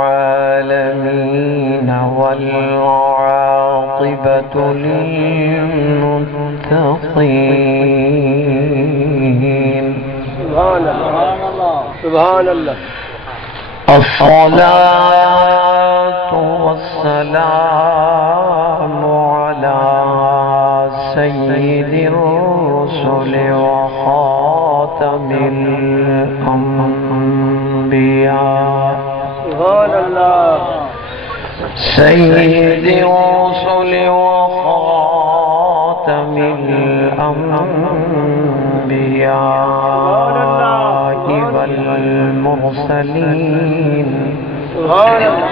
العالمين والعاقبة للمتقين. سبحان الله سبحان الله. الصلاة والسلام على سيد الرسل وخاتم الأنبياء. سبحان الله. سيد الرسل وخاتم الأنبياء والمرسلين. سبحان الله.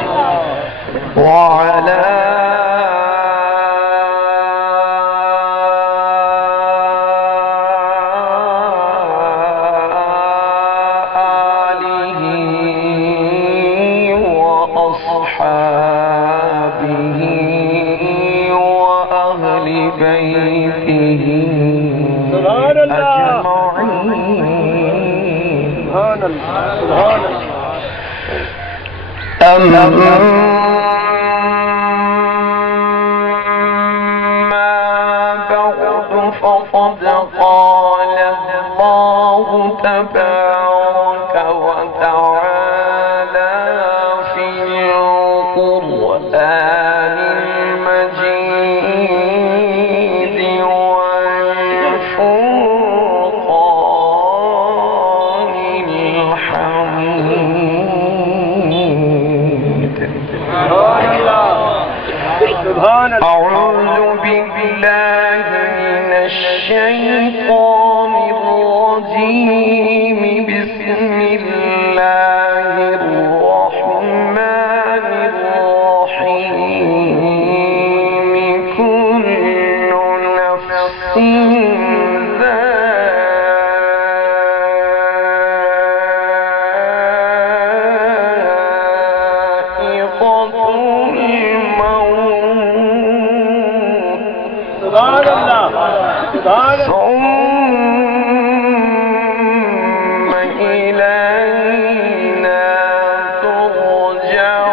وعلى أما بعد فقد قال الله تبارك وتعالى في القرآن المجيد والفرقان الحميد. أعوذ بالله من الشيطان الرجيم. بسم الله الرحمن الرحيم. كل نفس ثم إلينا ترجعون.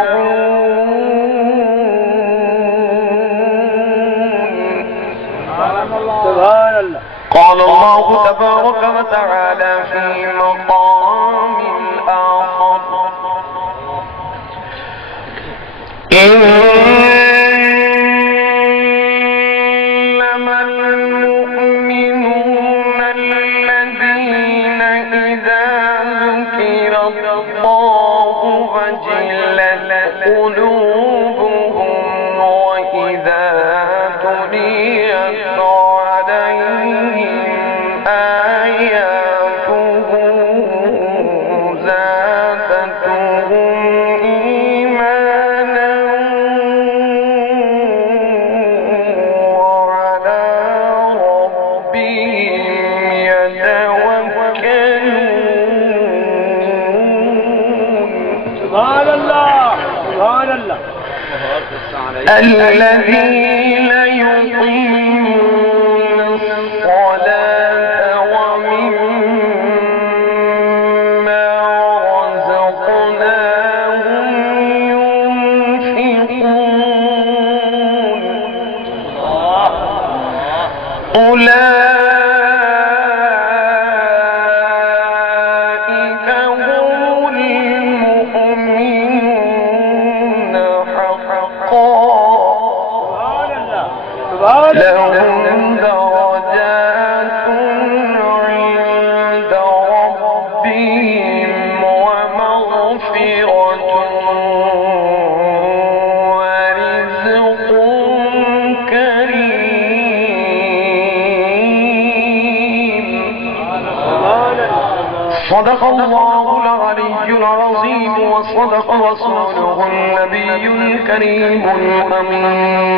قال الله تبارك وتعالى في مقام آخر: قلوبهم وإذا تليت عليهم آياته زادتهم إيمانا وعلى ربهم يتوكلون. سبحان الله. الذين يقيمون الصلاة ومما رزقناهم ينفقون. أولئك هم المؤمنون حقا. لهم درجات عند ربهم ومغفرة ورزق كريم. صدق الله العلي العظيم وصدق رسوله النبي الكريم الأمين.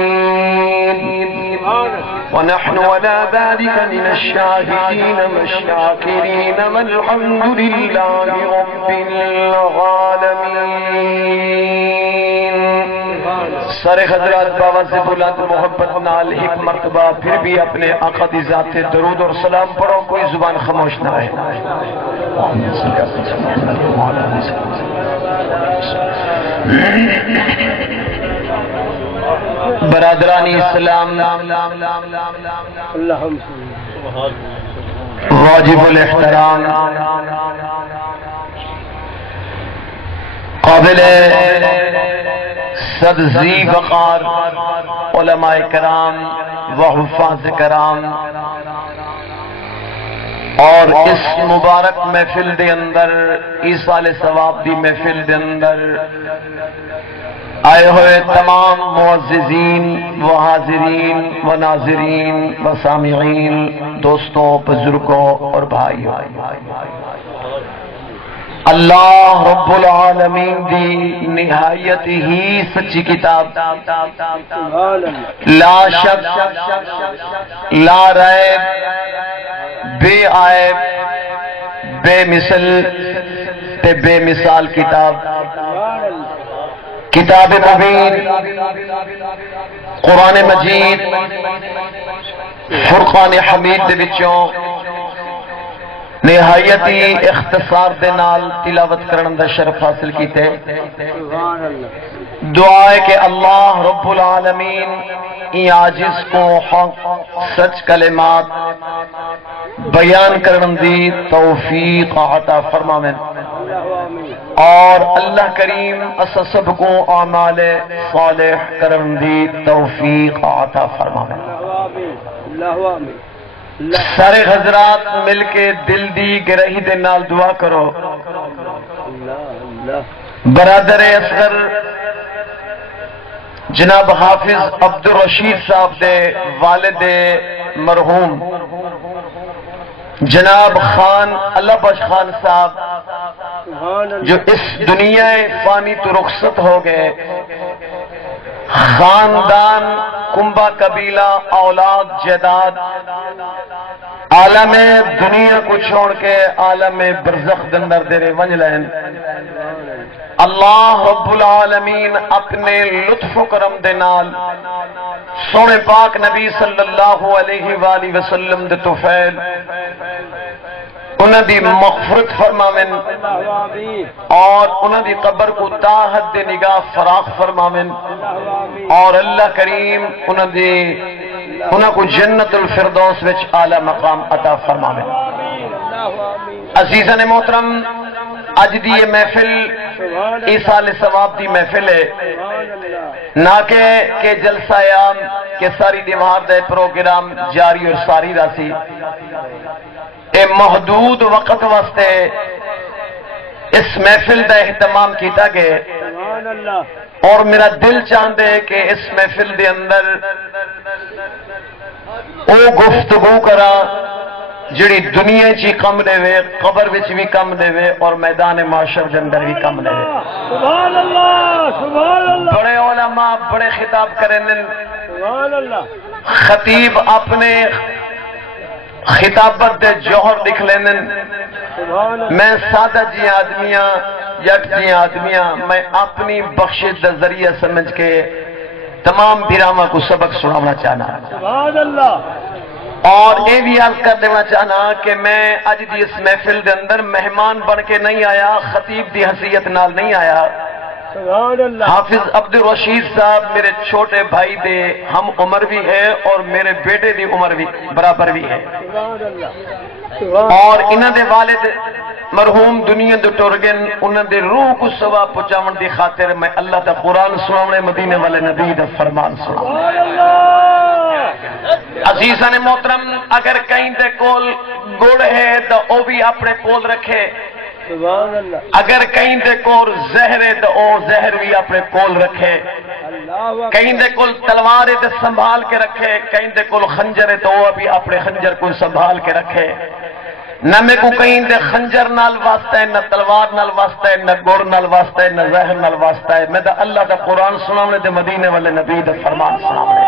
ونحن على ذلك من الشاهدين والشاكرين والحمد لله رب العالمين. سارے حضرات باوا سے بلند محبت نال ایک مرتبہ پھر بھی اپنے آقا دی ذات درود اور سلام پڑھو، کوئی زبان خاموش نہ رہے. برادرانی اسلام، اللہم واجب الاحترام، قابل صدزی وقار علماء کرام و حفاظ کرام، اور اس مبارک محفل دے اندر ایصال ثواب دی محفل دے اندر آئے ہوئے تمام معززین و حاضرین و ناظرین و سامعین، دوستوں، بزرگوں اور بھائیوں، اللہ رب العالمین دی نہایت ہی سچی کتاب، لا شک لا ریب، بے عیب، بے مثل تے بے مثال کتاب، کتاب مبین، قرآن مجید، فرقان حمید دے وچوں نہایتی اختصار دے نال تلاوت کرن دا شرف حاصل کیتے۔ دعا ہے کہ اللہ رب العالمین ای عاجز کو حق سچ کلمات بیان کرن دی توفیق عطا فرماویں، اور اللہ کریم اس سب کو اعمال صالح کرن دی توفیق عطا فرماویں۔ سارے حضرات مل کے دل دی گرہی دے نال دعا کرو۔ برادر اصغر جناب حافظ عبدالرشید صاحب دے والد مرحوم جناب خان اللہ بخش خان صاحب جو اس دنیا فانی تو رخصت ہو گئے، خاندان، کنبہ، قبیلہ، اولاد، جائیداد، عالم دنیا کو چھوڑ کے عالم برزخ دندر دے ونج لین۔ اللہ رب العالمین اپنے لطف و کرم دے نال سونے پاک نبی صلی اللہ علیہ وآلہ وسلم دے توفیل انہاں دی مغفرت فرماویں، اور انہاں دی قبر کو تا حد نگاہ فراخ فرماویں، اور اللہ کریم انہاں کو جنت الفردوس وچ اعلی مقام عطا فرماویں۔ عزیزان محترم، اج دی یہ محفل ایصال ثواب دی محفل ہے، نہ کہ جلسہ عام کہ ساری دیوار دے پروگرام جاری اور ساری راسی، اے محدود وقت واسطے اس محفل دا اہتمام کیتا گئے، اور میرا دل چاہندے کہ اس محفل دے اندر او گفتگو کرا جڑی دنیا چی کم دے وے، قبر وچ بھی کم دے وے، اور میدان معاشر دے اندر بھی کم دے وے۔ سبحان اللہ، سبحان اللہ۔ بڑے علماء بڑے خطاب کریں، سبحان اللہ۔ خطیب اپنے خطابت دے جوہر لکھ لینن، میں سادہ جی آدمیاں، یک جی آدمیاں، میں اپنی بخشش دا ذریعہ سمجھ کے تمام بیراما کو سبق سنانا چاہنا، سبحان اللہ۔ اور یہ بھی عرض کر دینا چاہنا کہ میں اج دی اس محفل دے اندر مہمان بن کے نہیں آیا، خطیب دی حیثیت نال نہیں آیا۔ سبحان اللہ۔ حافظ عبدالرشید صاحب میرے چھوٹے بھائی دے ہم عمر بھی ہے، اور میرے بیٹے دی عمر بھی برابر بھی ہے، سبحان اللہ۔ اور انہاں دے والد مرحوم دنیا دے ٹر گئے، انہاں دے روح کو ثواب پہنچاون دی خاطر میں اللہ دا قرآن سناونے، مدینے والے نبی دا فرمان سناونے۔ سبحان اللہ۔ عزیزان محترم، اگر کہیں دے کول گڑ ہے تو او بھی اپنے کول رکھے، سبحان اللہ۔ اگر کہیں دے کول زہر ہے تو او زہر بھی اپنے کول رکھے، اللہ کہیں دے کول تلوار ہے تو سنبھال کے رکھے، کہیں دے کول خنجر ہے تو وہ بھی اپنے خنجر کو سنبھال کے رکھے۔ نہ میں کو کہیں دے خنجر نال واسطہ ہے، نہ تلوار نال واسطہ ہے، نہ گڑ نال واسطہ ہے، نہ زہر نال واسطہ ہے، میں دا اللہ دا قرآن سناونے دے مدینے والے نبی دا فرمان سناونے۔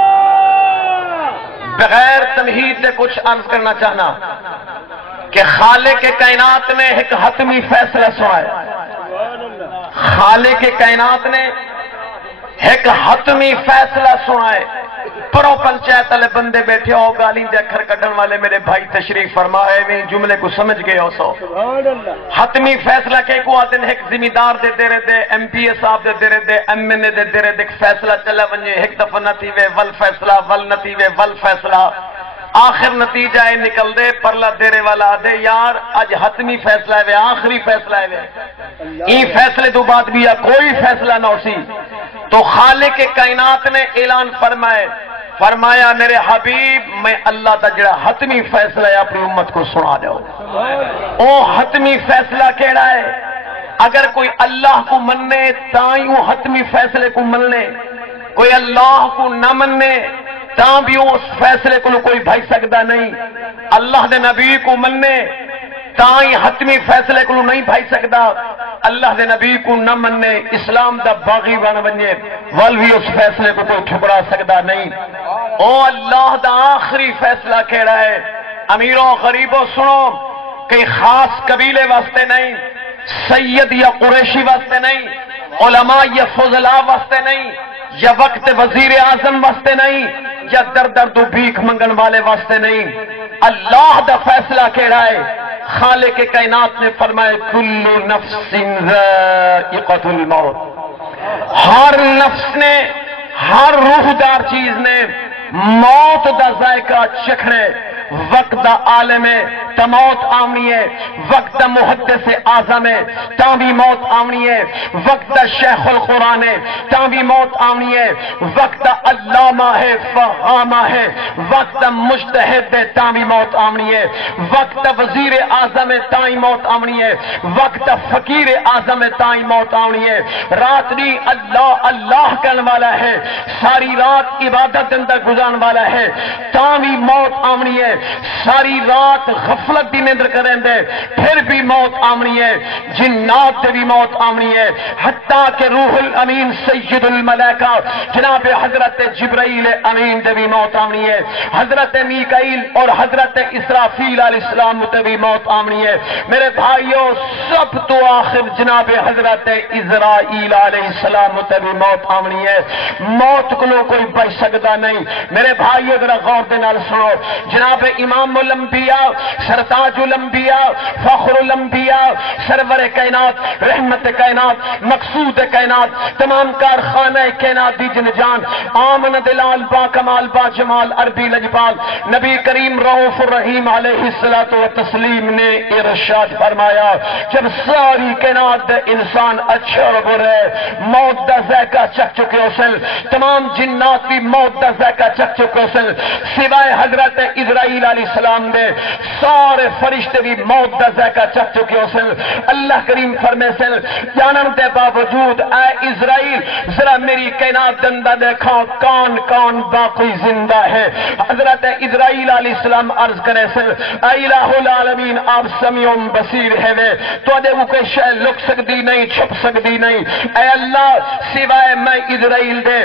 بغیر تمہید دے کچھ عرض کرنا چاہنا کہ خالق کائنات نے ایک حتمی فیصلہ سنا ہے، خالق کائنات نے ایک حتمی فیصلہ سنا ہے، پرو پنچایت والے بندے بیٹھے ہو گالی دے اکھر کڈن والے میرے بھائی تشریف فرمائے میں جملے کو سمجھ گئے ہو سو سبحان اللہ حتمی فیصلہ کہ کو آدن ایک زمیندار دے دے دے ایم پی اے صاحب دے دے ایم این اے دے دے فیصلہ چلا ونجے ایک دفعہ نہ تھی وے ول فیصلہ ول نہ تھی وے ول فیصلہ آخر نتیجہ ہے نکل دے پرلا دیرے والا دے یار اج حتمی فیصلہ ہے آخری فیصلہ ہے این فیصلے تو بعد بھی کوئی فیصلہ نہ ہو سی تو خالق کائنات نے اعلان فرمایا میرے حبیب میں اللہ تا جڑا حتمی فیصلہ ہے اپنی امت کو سنا دو او حتمی فیصلہ کیڑا ہے اگر کوئی اللہ کو مننے تائیوں حتمی فیصلے کو مننے کوئی اللہ کو نہ مننے تاں بھی اس فیصلے کو کوئی بھائی سکتا نہیں اللہ دے نبی کو مننے تائیں حتمی فیصلے کو نہیں بھائی سکتا اللہ دے نبی کو نہ مننے اسلام دا باغی بن بنجے ول بھی اس فیصلے کو کوئی ٹھکرا سکتا نہیں او اللہ دا آخری فیصلہ کہڑا ہے امیروں غریبوں سنو کہ خاص قبیلے واسطے نہیں سید یا قریشی واسطے نہیں علماء یا فضلاء واسطے نہیں یا وقت وزیر اعظم واسطے نہیں یا درد بھیک منگن والے واسطے نہیں اللہ دا فیصلہ کہڑا ہے خالق کائنات نے فرمایا کل نفس ذائقۃ الموت ہر نفس نے ہر روح دار چیز نے موت دا ذائقہ چکھنے وقت دا عالم ہے تا موت آمنی ہے وقت دا محدث اعظم ہے تا بھی موت آمنی ہے وقت دا شیخ القرآن ہے تا بھی موت آمنی ہے وقت دا علامہ ہے فہامہ ہے وقت دا مجتہد ہے تا بھی موت آمنی ہے وقت دا وزیر اعظم ہے تا ہی موت آمنی ہے وقت دا فقیر اعظم ہے تا ہی موت آمنی ہے رات بھی اللہ اللہ کرنے والا ہے ساری رات عبادت اندر گزارنے والا ہے تا بھی موت آمنی ہے ساری رات غفلت دی نیندر کریں دے پھر بھی موت آمنی ہے جنات دے بھی موت آمنی ہے حتیٰ کہ روح الامین سید الملائکہ جناب حضرت جبرائیل امین دے بھی موت آمنی ہے حضرت میکائیل اور حضرت اسرافیل علیہ السلام دے بھی موت آمنی ہے میرے بھائیوں سب تو آخر جناب حضرت اسرائیل علیہ السلام دے بھی موت آمنی ہے موت کو کوئی بچ سکتا نہیں میرے بھائیوں ذرا غور دے نال سنو جناب امام الانبیاء سرتاج الانبیاء فخر الانبیاء سرور کائنات رحمت کائنات مقصود کائنات تمام کارخانہ کائنات دی جن جان آمن دلال با کمال با جمال عربی لجپال نبی کریم رؤوف الرحیم علیہ الصلوۃ والتسلیم نے ارشاد فرمایا جب ساری کائنات دے انسان اچھے اور برے موت دا ذائقہ چکھ چکے اسل تمام جنات بھی موت دا ذائقہ چکھ چکے اسل سوائے حضرت اسرائیل علیہ السلام دے سارے فرشتے بھی موت دا ذائقہ چکھ چکے اسل اللہ کریم فرمے سل جانن دے باوجود اے اسرائیل ذرا میری کائنات دندہ دیکھا کون کون باقی زندہ ہے حضرت اسرائیل علیہ السلام عرض کرے سل اے الہ العالمین آپ سمیع بصیر ہے وے تو دے وہ کوئی شے لک سکتی نہیں چھپ سکتی نہیں اے اللہ سوائے میں اسرائیل دے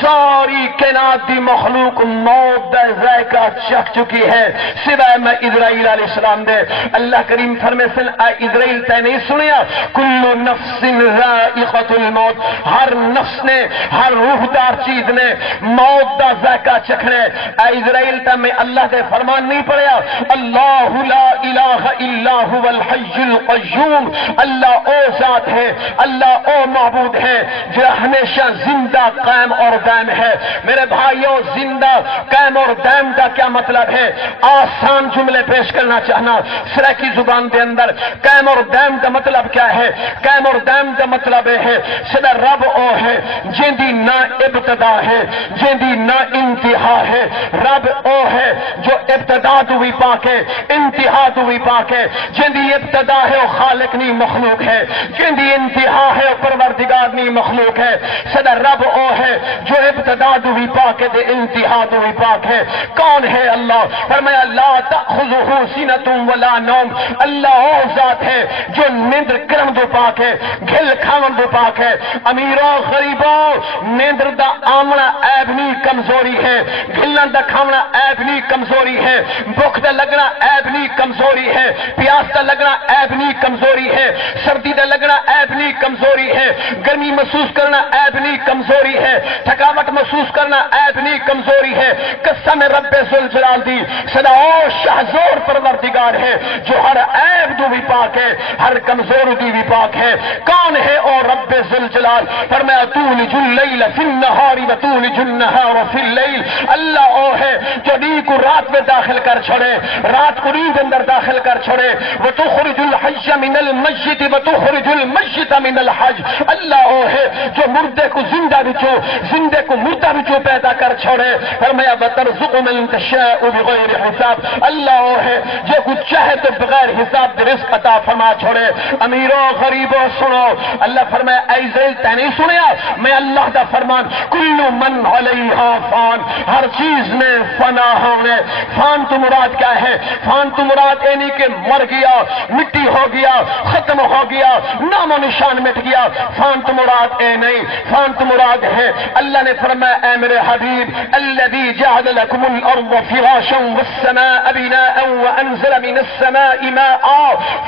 ساری کائنات دی مخلوق موت دا ذائقہ چکھ چکی ہے سوائے میں اسرائیل علیہ السلام دے اللہ کریم فرمے سن اے اسرائیل تے نہیں سنیا کل نفس ذائقۃ الموت ہر نفس نے ہر روح دار چیز نے موت دا ذائقہ چکھنے اے اسرائیل تے میں اللہ دے فرمان نہیں پڑھیا اللہ لا الہ الا هو الحی القیوم اللہ او ذات ہے اللہ او معبود ہے جو ہمیشہ زندہ قائم اور دائم ہے میرے بھائیوں زندہ قائم اور دائم کا کیا مطلب ہے آسان جملے پیش کرنا چاہنا سرائکی زبان دے اندر قائم اور دائم کا مطلب کیا ہے قائم اور دائم کا مطلب ہے سدا رب او ہے جن دی نہ ابتدا ہے جن دی نہ انتہا ہے رب او ہے جو ابتدا تو بھی پاک ہے انتہا تو بھی پاک ہے جن دی ابتدا ہے وہ خالق نہیں مخلوق ہے جن دی انتہا ہے وہ پروردگار نہیں مخلوق ہے سدا رب او ہے جو ابتدا تو بھی پاک ہے انتہا تو بھی پاک ہے کون ہے اللہ فرمایا لا تأخذہ سینۃ ولا نوم اللہ وہ ذات ہے جو نیند کرم دو پاک ہے گھل کھاون دو پاک ہے امیروں غریبوں نیندر دا آمنا عیب نہیں کمزوری ہے، گلن دا کھاونا عیب نہیں کمزوری ہے، بھوک دا لگنا عیب نہیں کمزوری ہے، پیاس دا لگنا عیب نہیں کمزوری ہے، سردی دا لگنا عیب نہیں کمزوری ہے، گرمی محسوس کرنا عیب نہیں کمزوری ہے، تھکاوٹ محسوس کرنا عیب نہیں کمزوری ہے۔ قسم رب ذوالجلال دی سدا او شہزور پروردگار ہے جو ہر عیب تو بھی پاک ہے، ہر کمزور دی بھی پاک ہے۔ کون ہے او رب ذوالجلال؟ فرمایا تولج اللیل فی النہار وتولج النہار فی اللیل، اللہ او ہے جو دن کو رات میں داخل کر چھوڑے، رات کو دن اندر داخل کر چھوڑے۔ وتخرج الحج من المیت وتخرج المیت من الحج، اللہ او ہے جو مردے کو زندہ بچو، زندے کو مردہ بچو پیدا کر چھوڑے۔ فرمایا وترزق من تشاء بغیر حساب، اللہ وہ ہے جو کچھ چاہے تو بغیر حساب رزق عطا فرما چھوڑے۔ امیروں غریبوں سنو، اللہ فرمایا اے اسرائیل تے نہیں سنیا، میں اللہ دا فرمان کل من علیہا فان، ہر چیز میں فنا ہونے۔ فان تو مراد کیا ہے؟ فان تو مراد یہ نہیں کہ مر گیا، مٹی ہو گیا، ختم ہو گیا، نام و نشان مٹ گیا، فان تو مراد اے نہیں، فان تو مراد ہے اللہ نے فرمایا اے میرے حبیب الذي جعل لكم الارض فراشا والسماء بناء وانزل من السماء ماء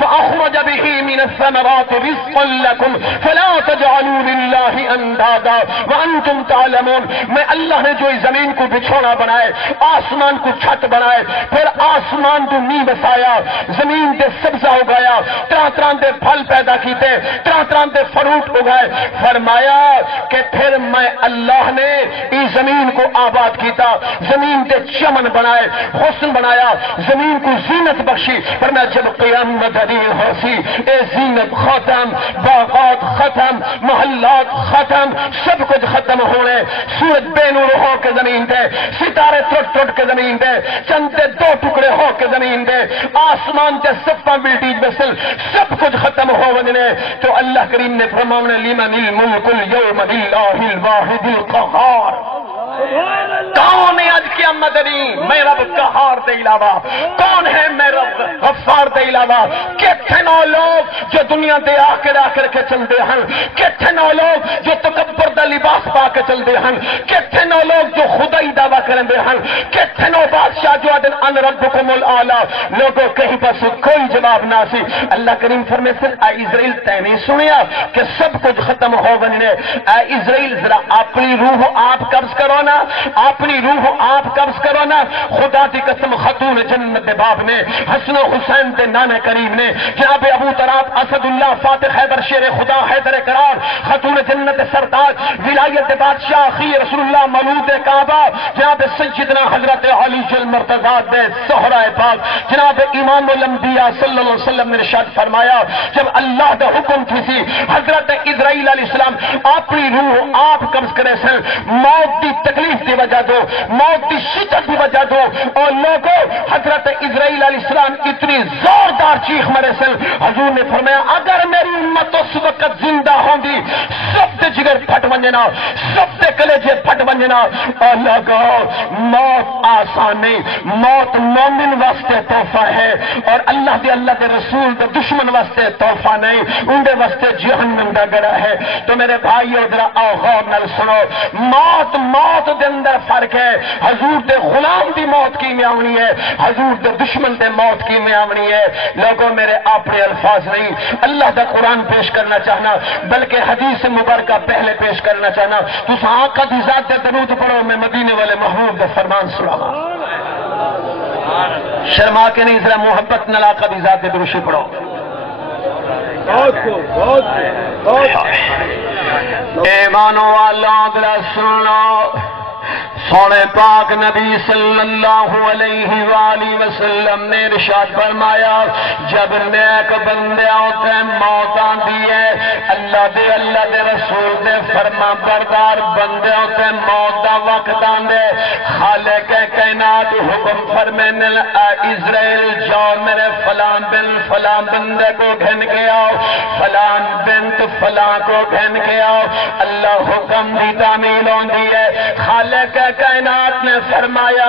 فاخرج به من الثمرات رزقا لكم فلا تجعلوا لله اندادا وانتم تعلمون۔ میں اللہ نے جو اس زمین کو بچھونا بنائے، آسمان کو چھت بنائے، پھر آسمان کو نی بسایا، زمین دے سبزہ اگایا، طرح طرح دے پھل پیدا کیتے، طرح طرح دے فروٹ اگائے، فرمایا کہ پھر میں اللہ نے اس زمین کو آباد کیتا، زمین دے چمن بنائے، حسن بنایا، زمین کو زینت بخشی۔ فرمایا جب قیامت دین ہوسی اے زینت ختم، باغات ختم، محلات ختم، سب کچھ ختم ہونے، سورج بے نور ہو کے زمین دے، ستارے ٹوٹ ٹوٹ کے زمین دے، چند دے دو ٹکڑے ہو کے زمین دے، آسمان تے صفا بلٹی بسل سب کچھ ختم ہو وجنے تو اللہ کریم نے فرمایا لمن الملک اليوم للہ الواحد القہار۔ کون ہے آج قیامت دین میں رب قہار دے علاوہ؟ کون ہے میں رب غفار دے علاوہ؟ کتنے نو لوگ جو دنیا دے آکر آکر کے چل دے ہیں، کتنے نو لوگ جو تکبر دا لباس پا کے چل دے ہیں، کتنے نو لوگ جو خدائی دعویٰ کریں دے ہیں، کتنے نو بادشاہ جو آدن ان ربکم الاعلی، لوگوں کہیں پاس کوئی جواب نہ سی۔ اللہ کریم فرمے سے اے اسرائیل تے نہیں سنیا کہ سب کچھ ختم ہو گنے؟ اے اسرائیل ذرا اپنی روح آپ قبض کرو نا، اپنی روح آپ قبض کرو نا۔ خدا دی قسم خاتون جنت دے باب نے، حسن و حسین دے نانے کریم نے، جناب ابو طراب اسد اللہ فاتح حیدر شیر خدا حیدر قرار، خاتون جنت سردار ولایت بادشاہ اخی رسول اللہ مولود کعبہ، جناب سیدنا حضرت علی المرتضی دے زہرا پاک، جناب امام الانبیاء صلی اللہ علیہ وسلم نے ارشاد فرمایا جب اللہ دا حکم تھی سی حضرت اسرائیل علیہ السلام اپنی روح آپ قبض کرے سن، موت دی تکلیف دی وجہ دو، موت دی شدت دی وجہ دو، اور لوگوں حضرت اسرائیل علیہ السلام اتنی زوردار چیخ مرے سن، حضور نے فرمایا اگر میری امت اس وقت زندہ ہوندی سب دے جگر پھٹ ونجنا، سب دے کلیجے پھٹ ونجنا۔ اور لوگوں موت آسان نہیں، موت مومن واسطے تحفہ ہے، اور اللہ دے رسول دے دشمن واسطے تحفہ نہیں، ان دے واسطے جہنم دا گڑا ہے۔ تو میرے بھائیو ذرا آؤ غور نال سنو، موت دے اندر فرق ہے۔ حضور دے غلام دی موت کی میں آونی ہے، حضور دے دشمن دے موت کی میں آونی ہے۔ لوگوں میرے اپنے الفاظ نہیں اللہ دا قرآن پیش کرنا چاہنا بلکہ حدیث مبارکہ پہلے پیش کرنا چاہنا۔ تو آقا دی ذات دے درود پڑھو، میں مدینے والے محبوب دے فرمان سناواں۔ شرما کے نہیں ذرا محبت نال آقا دی ذات دے درود پڑھو۔ ایمانو والا ذرا سنو، سونے پاک نبی صلی اللہ علیہ وآلہ وسلم نے ارشاد فرمایا جب نیک بندے ہوتے موت آندی ہے، اللہ دے رسول دے فرما بردار بندے ہوتے موت دا وقت آندے، خالق کائنات حکم فرمینے اسرائیل جاؤ میرے فلان بن فلان بندے کو گھن کے آؤ، فلان بنت فلان کو گھن کے آؤ۔ اللہ حکم دی تعمیل ہوندی ہے، خالق خالق کائنات نے فرمایا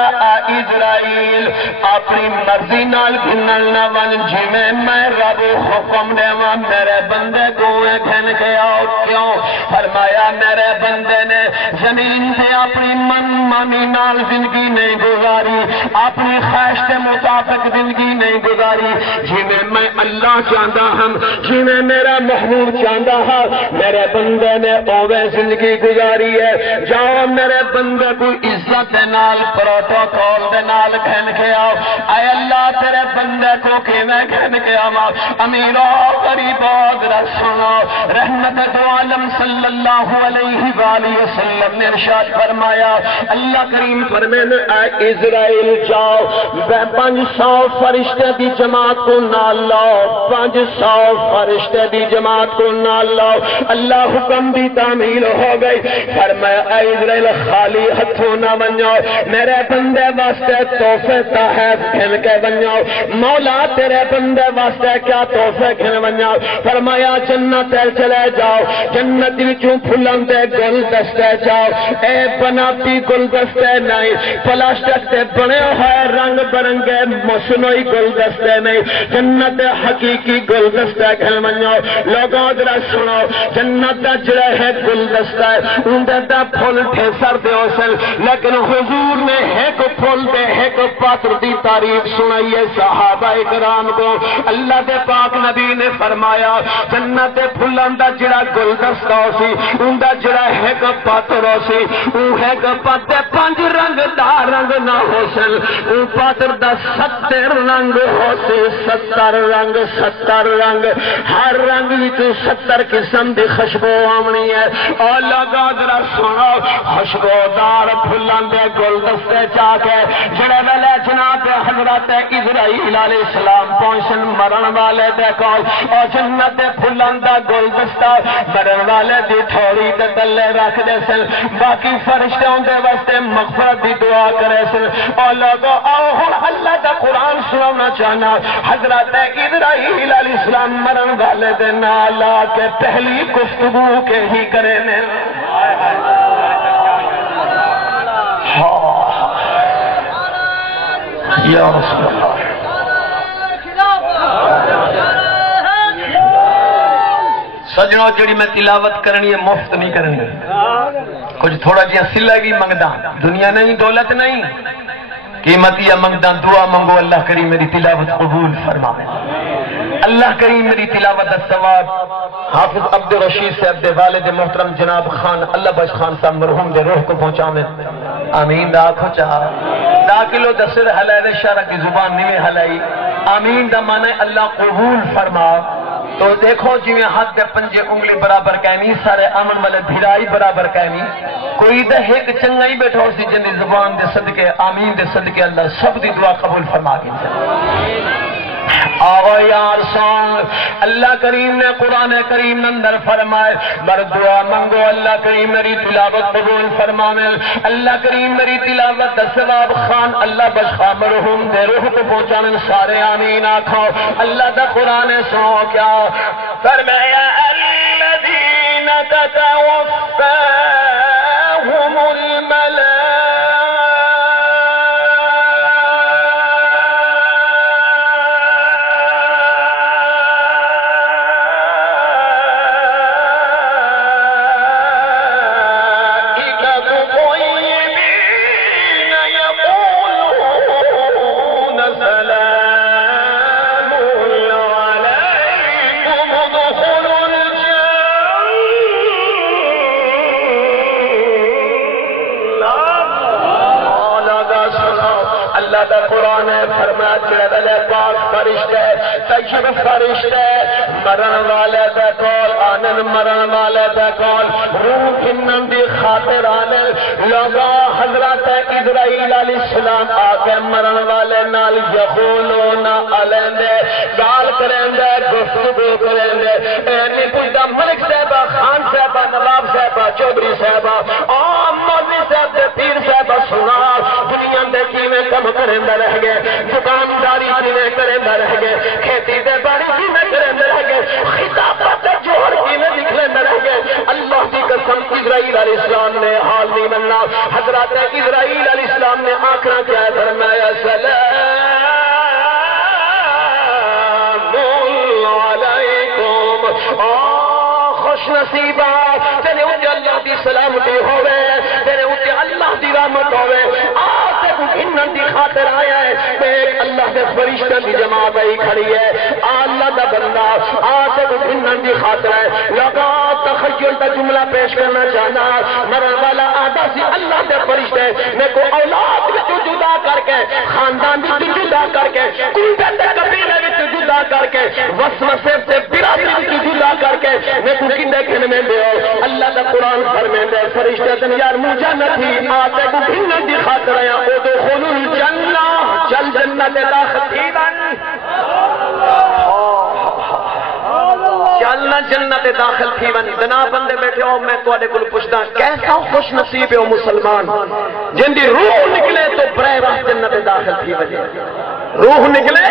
اسرائیل اپنی مرضی نال گھنن نہ ون جویں میں رب حکم دیواں میرے بندے کو گھن کے آؤ کیوں فرمایا میرے بندے نے زمین سے اپنی من مانی نال زندگی نہیں گزاری اپنی خواہش کے مطابق زندگی نہیں گزاری جویں میں اللہ چاہتا ہوں جویں میرا محبوب چاہتا ہے میرے بندے نے اوے زندگی گزاری ہے جاؤ میرے بندے کو عزت دے نال پروٹوکول دے نال گھن کے آؤ اے اللہ تیرے بندے کو کیویں گھن کے آواں امیرو غریبو ذرا سنو رحمت دو عالم صلی اللہ علیہ وآلہ وسلم نے ارشاد فرمایا اللہ کریم فرمائے اے اسرائیل جاؤ 500 فرشتے دی جماعت کو نال لاؤ 500 فرشتے دی جماعت کو نال لاؤ اللہ حکم دی تعمیل ہو گئی فرمایا اے اسرائیل خالی ہتھوں نہ ونجو میرے بندے واسطے تحفے تحائف گھن کے ونجو مولا تیرے بندے واسطے کیا تحفے گھن ونجو فرمایا جنت چلے جاؤ جنت وچوں پھلاں دے گل دستے جاؤ اے بناوٹی گل دستے نہیں پلاسٹک تے بنے ہوئے رنگ برنگے مصنوعی گل دستے نہیں جنت حقیقی گل دستے گھن ونجو لوگوں ذرا سنو جنت دا جڑا ہے گل دستا ہے اندر دا پھول ٹھیسر دے اوسل لیکن حضور نے ایک پھول دے ایک پاتر دی تعریف سنائی ہے صحابہ کرام کو اللہ دے پاک نبی نے فرمایا جنت دے پھلاں دا جڑا گل دستا ہو سی اندر جڑا ایک پاتر ہو سی او ایک پاتے 5 رنگ دا رنگ نہ ہو سن او پاتر دا 70 رنگ ہو سی 70 رنگ 70 رنگ ہر رنگ وچ 70 قسم دی خوشبو آمنی ہے اور لوگوں ذرا سنو خوشبودار پھلاں دے گل دستے چا کے جڑے ویلے جناب حضرت اسرائیل علیہ السلام پہنچن مرن والے دے کول اور جنت دے پھلاں دا گل دستا مرن والے دی تھوڑی تے تلے رکھ دے سن باقی فرشتوں دے واسطے مغفرت دی دعا کرے سن اور لوگوں آؤ ہن اللہ دا قرآن سنانا چاہنا حضرت اسرائیل علیہ السلام مرن والے دے نال آ کے پہلی گفتگو کے ہی کرے نے یا رسول اللہ سجنوں جڑی میں تلاوت کرنی ہے مفت نہیں کرنی کچھ تھوڑا جہا سلا بھی منگدا دنیا نہیں دولت نہیں قیمت یا منگدا دعا منگو اللہ کریم میری تلاوت قبول فرمائے اللہ کریم میری تلاوت ثواب حافظ عبد الرشید صاحب دے والد محترم جناب خان اللہ بخش خان صاحب مرحوم دے روح کو پہنچاویں آمین دا آنکھوں چاہا دا کلو دسر حلائے شارع کی زبان نہیں حلائی آمین دا مانے اللہ قبول فرما تو دیکھو جویں ہاتھ دے پنجے انگلی برابر کہنی سارے امن والے بھیرائی برابر کہنی کوئی دے ایک چنگائی بیٹھو سی جن دی زبان دے صدقے آمین دے صدقے اللہ سب دی دعا قبول فرما کی آغا یار سان اللہ کریم نے قرآن کریم اندر فرمائے بر دعا منگو اللہ کریم میری تلاوت قبول فرمائے اللہ کریم میری تلاوت دا ثواب خان اللہ بخشا مرحوم دے روح کو پہنچانے سارے آمین آکھو اللہ دا قرآن سنو کیا فرمایا الذین تتوفاہم الملائکہ فرشتے مرن والے دے کول آنن مرن والے دے کول روح جنن دی خاطر آنے لوگا حضرت اسرائیل علیہ السلام آکے مرن والے نال یقولون علیندے گال کریں گفتگو کریں اینی پوچھتا ملک صاحبہ خان صاحبہ نواب صاحبہ چودھری صاحبہ مولوی صاحب دے پیر صاحبہ سنا دنیا دے کیویں کم کریں رہ گئے دکانداری کیویں کریں رہ گئے کھیتی دے باری کیویں کریں رہ گئے خطابت جوڑ کیویں لکھ لیں رہ گئے اللہ کی قسم اسرائیل علیہ السلام نے حال نہیں بننا. حضرت اسرائیل علیہ السلام نے آخر کیا فرمایا سلام علیکم خوش نصیبہ تیرے اوتے اللہ دی سلامتی ہوئے تیرے اوتے اللہ دی رحمت ہوئے انہوں دی خاطر آیا ہے ایک اللہ دے فرشتہ دی جماعت آئی کھڑی ہے اللہ دا بندہ آتے کو انہوں دی خاطر ہے لگا تخیل دا جملہ پیش کرنا چاہنا مرن والا آدھا سی اللہ دے فرشتے میں کو اولاد بھی تو جدا کر کے خاندان بھی تو جدا کر کے کنبے دے قبیلے بھی تو جدا کر کے وسوسے سے برادری بھی تو جدا کر کے میں کو کندے کھن میں دے اللہ دا قرآن فرمین دے فرشتے دن یار مجھا نہ تھی آتے کو انہوں دی خاطر ہے ادخلوا الجنہ چل جنت داخل تھی چلنا جنت داخل تھی ون جناب بندے بیٹھے ہو میں تو کو پوچھتا کیسا خوش نصیب ہے مسلمان جن دی روح نکلے تو برائے راست جنت داخل تھی وجہ روح نکلے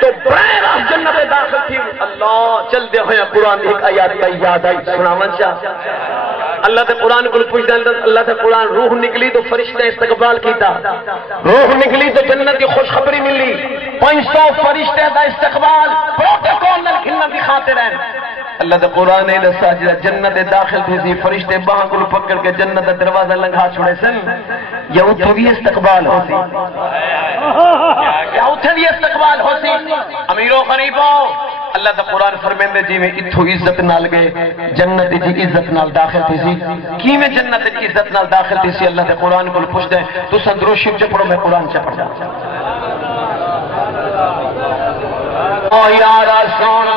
تو برائے راست جنت داخل تھی اللہ چل دے ہویا قرآن ایک آیات کا یاد آئی سنا منشا اللہ تے قرآن کو پوچھتا اللہ تے قرآن روح نکلی تو فرشتے استقبال کیتا روح نکلی تو جنت کی خوشخبری ملی 500 فرشتے دا استقبال پروٹوکول نال کھلنا دی خاطر ہے اللہ تے قرآن نے دسا جنت داخل تھی فرشتے باہاں کو پکڑ کے جنت دا دروازہ لنگھا چھوڑے سن یا اتھے بھی استقبال ہوتی یا اتھے بھی استقبال ہوتی امیر و غریبوں اللہ دا قرآن فرمیندے جی میں اتھو عزت نال گئے جنت جی عزت نال داخل تھی سی کی میں جنت جی عزت نال داخل تھی سی اللہ دے قرآن کو پوچھ دیں تو سندرو شیف چ پڑھو میں قرآن چ پڑھا او یارا سون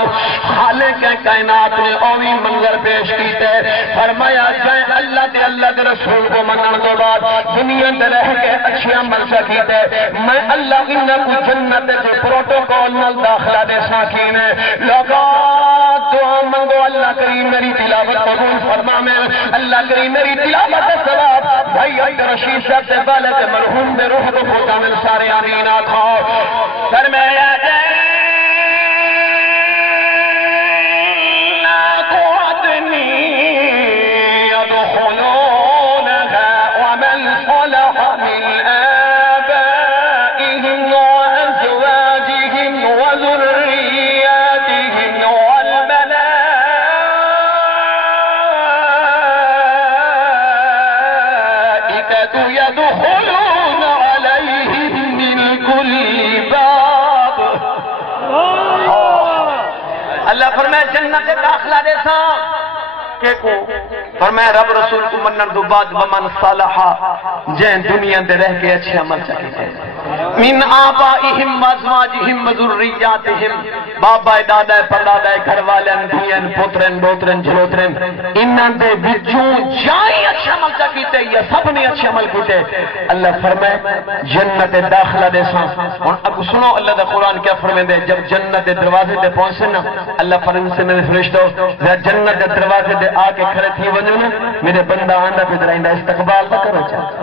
خالق کائنات نے اوی منظر پیش کیتے فرمایا جائے اللہ دے رسول کو منن تو بعد دنیا تے رہ کے اچھے عمل کیتے میں اللہ انہاں کو جنت دے پروٹوکول نال داخلہ دے ساکین لوگا دعا منگو اللہ کریم میری تلاوت قبول فرما میں اللہ کریم میری تلاوت ثواب بھائی عبد الرشید صاحب سے بالغ مرحوم دے روح کو پہنچا میں سارے آمین آکھو فرمایا جائے اللہ فرمائے جنت داخلہ دے سا کہ کو فرمائے رب رسول کو منن دو بعد ومن صالحا جن دنیا دے رہ کے اچھے عمل چاہیے من آبائہم وازواجہم وذریاتہم بابا دادا پردادا گھر والے دھیان پوترن بوترن جلوترن انہاں دے وچوں جائیں اچھے عمل چاہیے یا سب نے اچھے عمل کیتے اللہ فرمائے جنت داخلہ دے سا اور اب سنو اللہ دا قرآن کیا فرمائے جب جنت دروازے دے پہنچے نا اللہ فرمائے سے میرے فرشتوں جنت دروازے دے آ کے کھڑے تھی ونجو نا میرے بندہ آندہ پہ درائندہ استقبال نہ کرو چاہتا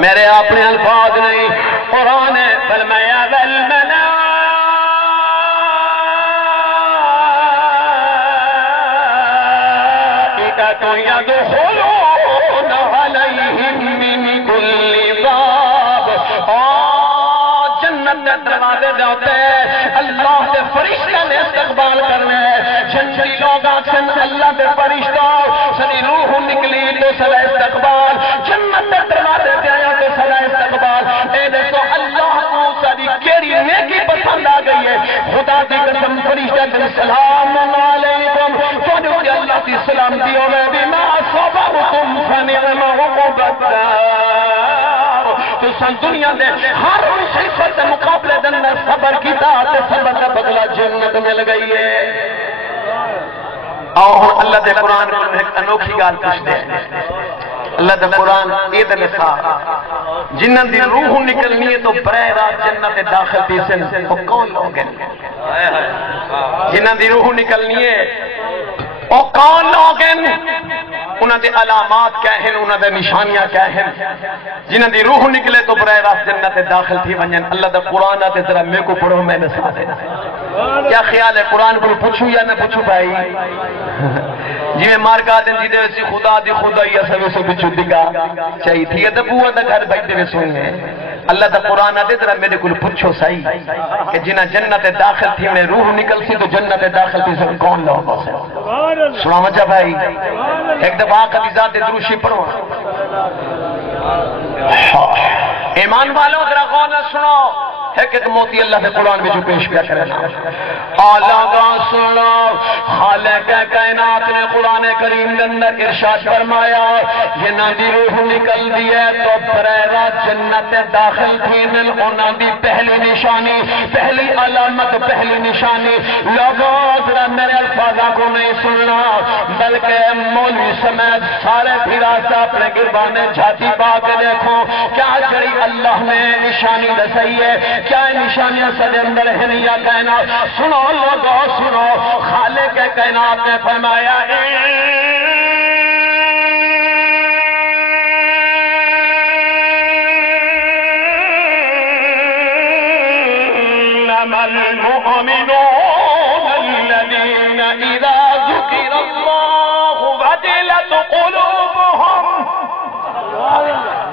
میرے اپنے الفاظ نہیں قرآن ہے فرمایا والملائکۃ یدخلون علیہم من کل باب جنت دروازے دے ہوتے اللہ دے فرشتے نے استقبال کرنے جنتی لوگ آکسن اللہ دے فرشتوں سری روح نکلی تو سلا استقبال جنت دروازے دے آیا تو سلا استقبال اے دیکھو اللہ کو ساری کیری نیکی پسند آ گئی ہے خدا دی قسم فرشتہ دن سلام علیکم تو جو کہ اللہ کی سلام دیو میں بما صبرتم فنعم عقبى الدار تو سن دنیا دے ہر مصیبت کے مقابلے دن صبر کی ذات صبر کا بدلہ جنت مل گئی ہے اور اللہ دے قرآن کو ایک انوکھی گال پوچھتے ہیں اللہ دے قرآن عید لکھا جنہاں دی روح نکلنی ہے تو برائے راست جنت داخل تیسن وہ کون لوگ ہیں جنہاں دی روح نکلنی ہے وہ کون لوگ ہیں انہاں دے علامات کیا ہیں انہاں دے نشانیاں کیا ہیں جنہاں دی روح نکلے تو برائے راست جنت داخل تھی ونجن اللہ دا قرآن آتے ذرا میں کو پڑھو میں نسا دے کیا خیال ہے قرآن کو پوچھوں یا نہ پوچھوں بھائی جی میں مار کا دن جیدے ویسی خدا دی خدای ایسا ویسو بچو دگا چاہی تھی یہ دبوہ دا گھر بیٹھے ویسوئی ہیں اللہ دا قرآن آدھے ترہ میرے کل پچھو سائی کہ جنہ جنت داخل تھی میں روح نکل سی تو جنت داخل تھی سب کون لوگ سے سلام اچھا بھائی ایک دفعہ قدی ذات دروشی پڑھو ایمان والوں ذرا غور نہ سنو ہے کہ موتی اللہ کے قرآن میں جو پیش کیا کرنا اعلیٰ کا سنو خالق کائنات نے قرآن کریم کے اندر ارشاد فرمایا یہ نہ دی روح نکل دی ہے تو برائرہ جنت داخل تھی انہوں دی پہلی نشانی پہلی علامت پہلی نشانی لوگوں ذرا میرے الفاظہ کو نہیں سننا بلکہ مولوی سمیت سارے پھرا سے اپنے گربانے جھاتی پا کے دیکھو کیا جڑی اللہ نے نشانی دسائی ہے کیا نشانیاں سدے اندر ہے نہیں یا کائنات سنو لوگوں سنو خالق کائنات نے فرمایا انما المؤمنون الذين اذا ذكر الله وجلت قلوبهم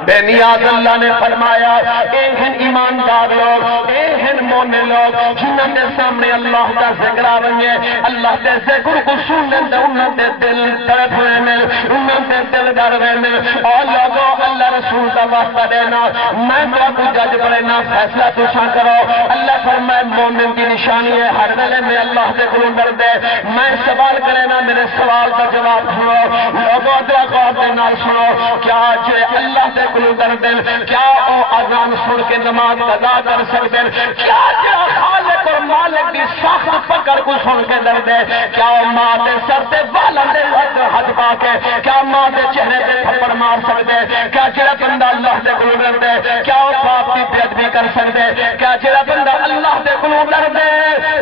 بے نیاز اللہ نے فرمایا ایہن ایماندار لوگ ایہن مومن لوگ جنہوں نے سامنے اللہ کا ذکر آوئے اللہ کے ذکر کو سننے دے انہوں نے دل طرف ہوئے میں انہوں نے دل گر ہوئے میں اور لوگوں اللہ رسول کا واسطہ دینا میں میرا کوئی جج بڑھنا فیصلہ تُشا کرو اللہ فرمائے مومن کی نشانی ہے ہر ویلے میں اللہ کے قلوں ڈر دے میں سوال کرنا میرے سوال کا جواب سنو لوگوں دعا غور دے نال سنو کیا جے اللہ کے قلوں ڈر دے کیا او اذان سن کے نماز ادا کر سکتے کیا جا خالق اور مالک دی سخت پکڑ کو سن کے ڈر دے کیا ماں دے سر تے والا دے ہاتھ پا کے کیا ماں دے چہرے تے تھپڑ مار سکتے کیا جڑا بندہ اللہ دے قلوں ڈر دے کیا وہ باپ کی بے ادبی کر سکتے کیا جڑا بندہ اللہ دے قلوں ڈر دے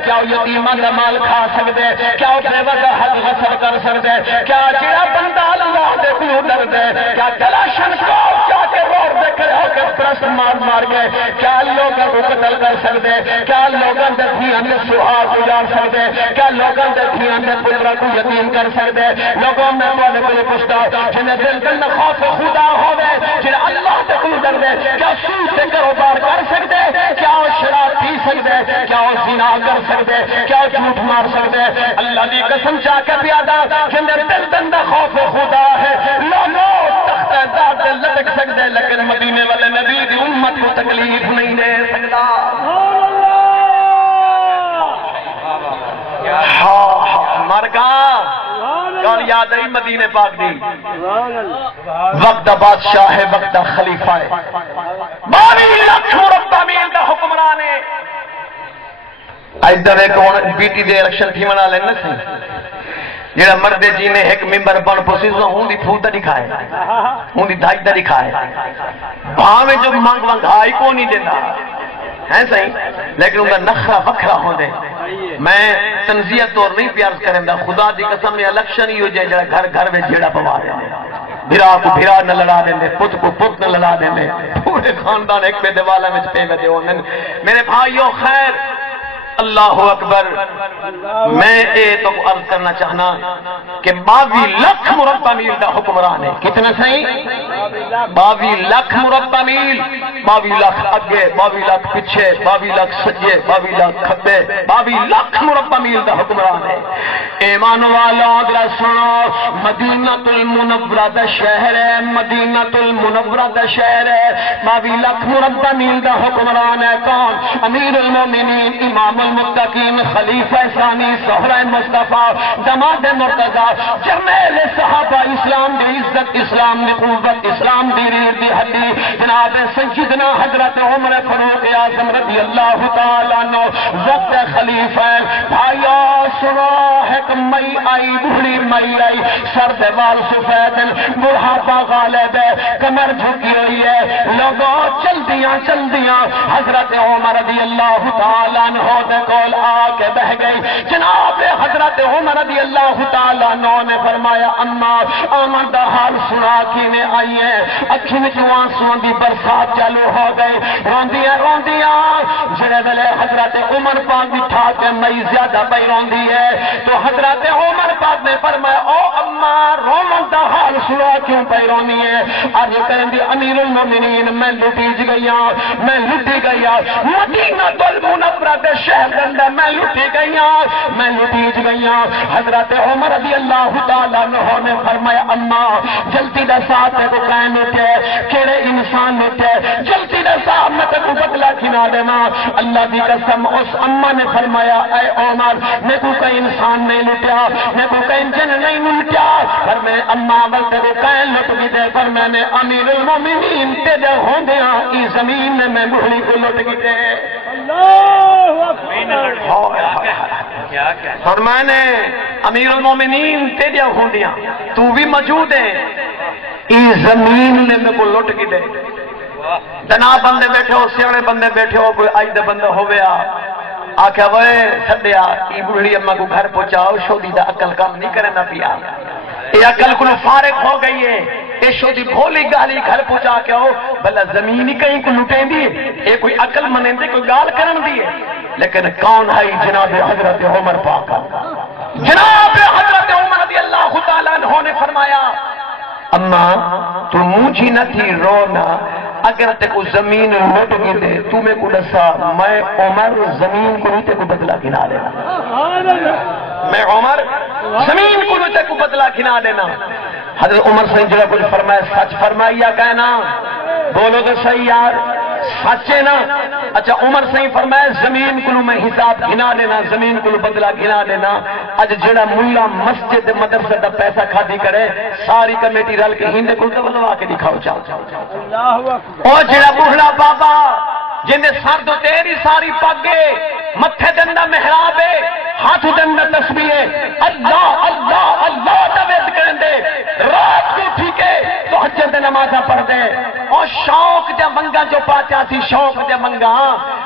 کیا وہ یتیماں دا مال کھا سکتے کیا وہ بے وجہ حق غصب کر سکتے کیا جڑا بندہ اللہ دے قلوں ڈر دے کیا تلاشن کو کیا کہ روڑ دے کھڑے ہو کے پرست مار مار گئے کیا لوگوں کو قتل کر سکتے کیا لوگوں دے دھیاں نے سہاگ گزار سکتے کیا لوگوں دے دھیاں نے پترا کو یتیم کر سکتے لوگوں میں والے کو پوچھتا جنہیں دل کے اندر خوف خدا ہوے جنہیں اللہ سے کوئی ڈر دے کیا سود سے کاروبار کر سکتے کیا وہ شراب پی سکتے کیا وہ زنا کر سکتے کیا وہ جھوٹ مار سکتے اللہ کی قسم چاہ کے پیادا جنہیں دل کے اندر خوف خدا ہے لوگوں تخت لٹک سکتے لیکن مدینے والے نبی کی امت کو تکلیف نہیں دے سکتا مرگا کون یاد ہے مدینے پاک دی وقت بادشاہ ہے وقت خلیفہ ہے 22 لاکھ مربع میل دا حکمران ہے ادھر ایک بیٹی دے الیکشن تھی منا لینا سی جڑا مرد جی نے ایک ممبر بن پوسی سو ہوں دی پھوٹ دا دکھائے ہوں دی دھائی دا دکھائے بھاں میں جو مانگ منگائی کو نہیں دینا ہے صحیح لیکن ان کا نخرہ وکھرا ہو دے میں تنزیت اور نہیں پیار کریں دا خدا دی قسم میں الیکشن ہی ہو جائے جڑا گھر گھر میں جیڑا پوا دیں بھرا کو بھرا نہ لڑا دیں پت کو پت نہ لڑا دیں پورے خاندان ایک پہ دیوالا میں پہ میں دے میرے بھائیوں خیر اللہ اکبر میں یہ تو عرض کرنا چاہنا کہ 22 لاکھ مربع میل دا حکمران ہے کتنا صحیح 22 لاکھ مربع میل 22 لاکھ اگے 22 لاکھ پیچھے 22 لاکھ سجے 22 لاکھ کھبے 22 لاکھ مربع میل دا حکمران ہے ایمان والا ذرا سنو مدینہ المنورہ دا شہر ہے مدینہ المنورہ دا شہر ہے 22 لاکھ مربع میل دا حکمران ہے کون امیر المومنین امام المتقین خلیفہ ثانی زہرہ مصطفیٰ دماد مرتضیٰ جمیل صحابہ اسلام دی عزت اسلام دی قوت اسلام دی ریر دی حدی جناب سیدنا حضرت عمر فاروق اعظم رضی اللہ تعالیٰ عنہ وقت خلیفہ بھائیو سنو ایک مئی آئی بڑی مئی آئی سر دیوال سفید بڑھاپا غالب ہے کمر جھکی ہوئی ہے لوگوں جلدی گئیاں چل دیاں حضرت عمر رضی اللہ تعالیٰ عنہ دے کول آ کے بہ گئی جناب حضرت عمر رضی اللہ تعالیٰ عنہ نے فرمایا اما عمر دا حال سنا کی نے آئی ہے اکھی میں جو آنسوں دی برسات چالو ہو گئی روندیاں جڑے ویلے حضرت عمر پاک بٹھا کے مئی زیادہ پئی روندی ہے تو حضرت عمر پاک نے فرمایا او اما رون دا حال سنا کیوں پئی رونی ہے آج کہیں دی امیر المومنین میں لٹی گیا مدینہ المنورہ دے شہر اندر میں لٹی گیا حضرت عمر رضی اللہ تعالیٰ عنہ نے فرمایا اما جلدی دا ساتھ کو قائم ہوتے کیڑے انسان ہوتے جلدی دا ساتھ میں کو بدلا کھنا دینا اللہ دی قسم اس اما نے فرمایا اے عمر میں کو کوئی انسان نہیں لٹیا میں کو کوئی جن نہیں لٹیا پر میں اما بلتے کو قائم لٹ بھی دے پر میں نے امیر المومنین تیرے ہوندیاں کی زمین میں بھولی کو لٹ گئی دے اللہ اکبر اور میں نے امیر المومنین تیرے ہوندیاں تو بھی موجود ہے اس زمین میں کو لٹ گئی دے جناب بندے بیٹھے ہو سیانے بندے بیٹھے ہو کوئی آج دے بندے ہویا آکھا وہ سڈیا ای بڑھڑی اما کو گھر پہنچاؤ شودی دا عقل کام نہیں کرنا پیا یہ عقل کو فارغ ہو گئی ہے یہ شودی بھولی گالی گھر پہنچا کے ہو بھلا زمین کہیں کو لٹیں دی یہ کوئی عقل منیں دی کوئی گال کرن دی لیکن کون ہے جناب حضرت عمر پاک جناب حضرت عمر رضی اللہ تعالیٰ عنہ نے فرمایا اما تو مجھے نہ تھی رونا اگر تے کو زمین لٹ گئی دے تو میں کو دسا میں عمر زمین کو نہیں تے کو بدلا کھنا دینا میں عمر زمین کو نہیں تے کو بدلا کھنا دینا حضرت عمر سے جڑا کچھ فرمایا سچ فرمایا کہنا بولو تو صحیح یار سچ ہے نا اچھا عمر سے فرمایا زمین کو میں حساب گھنا دینا زمین کو بدلا گھنا دینا اج جڑا ملا مسجد مدرسے دا پیسہ کھادی کرے ساری کمیٹی رل کے ہندے کو بدلوا کے دکھاؤ چاہو اور جڑا بوڑھا بابا جن سر تو تیری ساری پگے متھے دندا محراب ہے ہاتھ دندا تسبیح ہے اللہ اللہ اللہ دا ویت کرن دے رات کو ٹھیک ہے تو حجت نمازاں پڑھ دے اور شوق جا منگا جو پاچا سی شوق جا منگا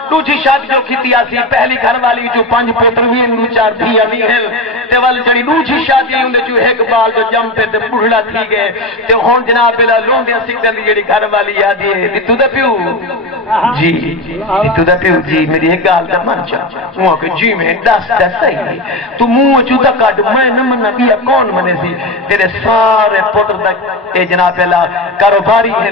دوجی شادی جو کیتی سی پہلی گھر والی جو 5 پتر ہوئی نو 4 دھیاں نہیں ہے تے ول جڑی دوجی شادی ہوندے جو ایک بال جو جم تے بوڑھا تھی گئے تے ہن جناب بلا لوندیاں سکھدے دی جڑی گھر والی آدی ہے تو دا پیو جی تو دا پیو جی میری ایک گال دا من چا وہ کہ جی میں دس صحیح تو منہ چوتا کاٹ میں نہ مننا پیا کون منے سی تیرے سارے پتر تک اے جناب بلا کاروباری ہیں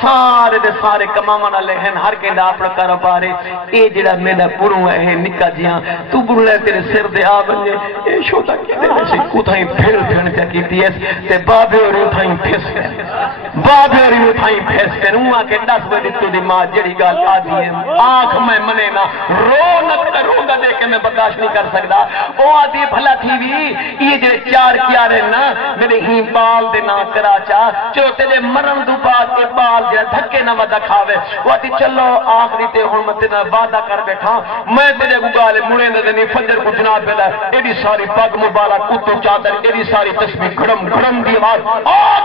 سارے دے سارے کماون والے ہیں ہر کیندا اپنا کاروبار ہے اے جڑا میرا پرو ہے نکا جیاں تو بڑھے تیرے سر دے آ بنے اے چھوٹا کیتے ویسے کوتھائی پھیل پھیل پیا کیتی ہے تے بابے اور اٹھائی پھس گئے بابے اور اٹھائی پھس گئے ہوا کہ 10 بجے تو دی ماں جڑی گل آدھی ہے آنکھ میں منے نا رو نہ کروں گا دے کے میں برداشت نہیں کر سکتا او آدھی بھلا تھی بھی یہ جڑے 4 پیارے نا میرے ہی بال دے نا کراچا چلو تیرے مرن تو بعد کے بال جڑا دھکے نہ ودا کھاوے وہ آدھی چلو آخری تے ہن میں تیرا وعدہ کر بیٹھا میں تیرے کو گالے مڑے نہ دینی فجر کو جناب پہلا ایڈی ساری پگ مبارک کتو چادر ایڈی ساری تسبیح گھڑم گھڑم دی آواز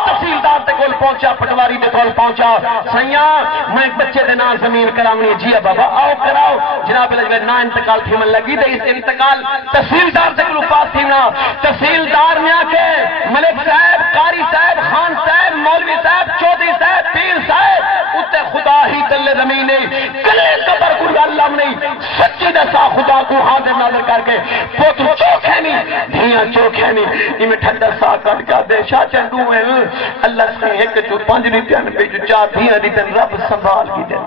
تحصیلدار تے کول پہنچا پٹواری تے کول پہنچا سیاں میں ایک بچے دے نام زمین کرامنی جی بابا آؤ کراؤ جناب پہلا نا انتقال تھی من لگی دے اس انتقال تحصیلدار تے کلو پاس تھی نا تحصیلدار میں آکے ملک صاحب قاری صاحب خان صاحب مولوی صاحب چودھری صاحب پیر صاحب اتے خدا ہی تلے زمینے کلے قبر کو اللہ نہیں سچی دسا خدا کو حاضر ناظر کر کے پوتر چوکھے نہیں دھیاں چوکھے نہیں میں ٹھنڈا سا کٹ کا دے شاہ چندو ہے اللہ سے ایک جو 5 روپیہ پہ جو 4 دھیاں دیتے رب سنبھال کی دے